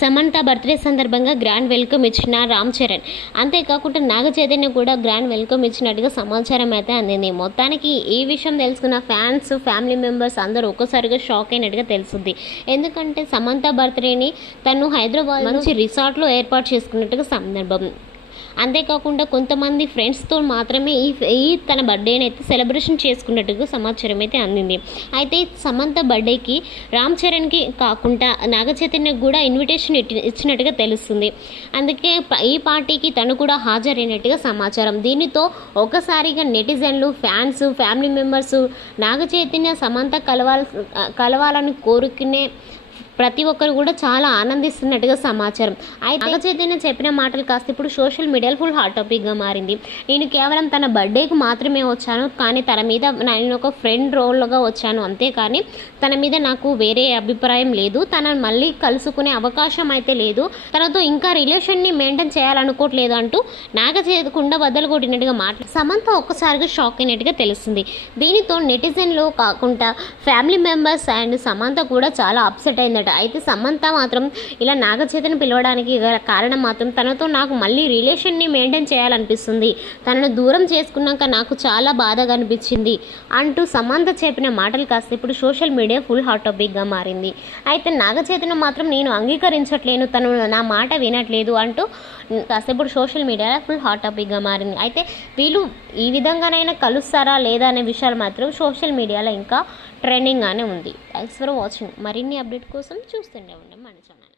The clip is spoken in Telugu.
సమంత బర్త్డే సందర్భంగా గ్రాండ్ వెల్కమ్ ఇచ్చిన రామ్ చరణ్. అంతేకాకుండా నాగ చైతన్య కూడా గ్రాండ్ వెల్కమ్ ఇచ్చినట్టుగా సమాచారం అయితే అందింది. మొత్తానికి ఈ విషయం తెలుసుకున్న ఫ్యాన్స్, ఫ్యామిలీ మెంబర్స్ అందరూ ఒక్కసారిగా షాక్ అయినట్టుగా తెలుస్తుంది. ఎందుకంటే సమంత బర్త్డేని తను హైదరాబాద్ మంచి రిసార్ట్లో ఏర్పాటు చేసుకున్నట్టుగా సందర్భం. అంతేకాకుండా కొంతమంది ఫ్రెండ్స్తో మాత్రమే ఈ తన బర్త్డేని అయితే సెలబ్రేషన్ చేసుకున్నట్టుగా సమాచారం అయితే అందింది. అయితే సమంత బర్త్డేకి రామ్ చరణ్కి కాకుండా నాగ చైతన్యకు కూడా ఇన్విటేషన్ ఇచ్చినట్టుగా తెలుస్తుంది. అందుకే ఈ పార్టీకి తను కూడా హాజరైనట్టుగా సమాచారం. దీనితో ఒకసారిగా నెటిజన్లు, fans, family members Naga Chaitanya Samantha కలవాలని కోరుకునే ప్రతి ఒక్కరు కూడా చాలా ఆనందిస్తున్నట్టుగా సమాచారం. అయితే నాగ చైతన్య చెప్పిన మాటలు కాస్త ఇప్పుడు సోషల్ మీడియాలో ఫుల్ హాట్ టాపిక్గా మారింది. నేను కేవలం తన బర్త్డేకి మాత్రమే వచ్చాను, కానీ తన మీద నేను ఒక ఫ్రెండ్ రోల్గా వచ్చాను, అంతేకాని తన మీద నాకు వేరే అభిప్రాయం లేదు. తనను మళ్ళీ కలుసుకునే అవకాశం అయితే లేదు, తనతో ఇంకా రిలేషన్ని మెయింటైన్ చేయాలనుకోవట్లేదు అంటూ నాగ చేయకుండా బద్దలు కొట్టినట్టుగా సమంత ఒక్కసారిగా షాక్ అయినట్టుగా తెలుస్తుంది. దీనితో నెటిజన్లు కాకుండా ఫ్యామిలీ మెంబర్స్ అండ్ సమంత కూడా చాలా అప్సెట్ అయిందట. అయితే సమంత మాత్రం ఇలా నాగ చైతన్య పిలవడానికి కారణం మాత్రం తనతో నాకు మళ్ళీ రిలేషన్ని మెయింటైన్ చేయాలనిపిస్తుంది, తనను దూరం చేసుకున్నాక నాకు చాలా బాధగా అనిపించింది అంటూ సమంత చెప్పిన మాటలు కాస్త ఇప్పుడు సోషల్ మీడియా ఫుల్ హాట్ టాపిక్గా మారింది. అయితే నాగ చైతన్య మాత్రం నేను అంగీకరించట్లేను, తను నా మాట వినట్లేదు అంటూ కాస్త ఇప్పుడు సోషల్ మీడియాలో ఫుల్ హాట్ టాపిక్గా మారింది. అయితే వీళ్ళు ఈ విధంగానైనా కలుస్తారా లేదా అనే విషయాలు మాత్రం సోషల్ మీడియాలో ఇంకా ట్రెండింగ్గానే ఉంది. Thanks for watching. మరిన్ని అప్డేట్ కోసం చూస్తూనే ఉండండి మన ఛానల్.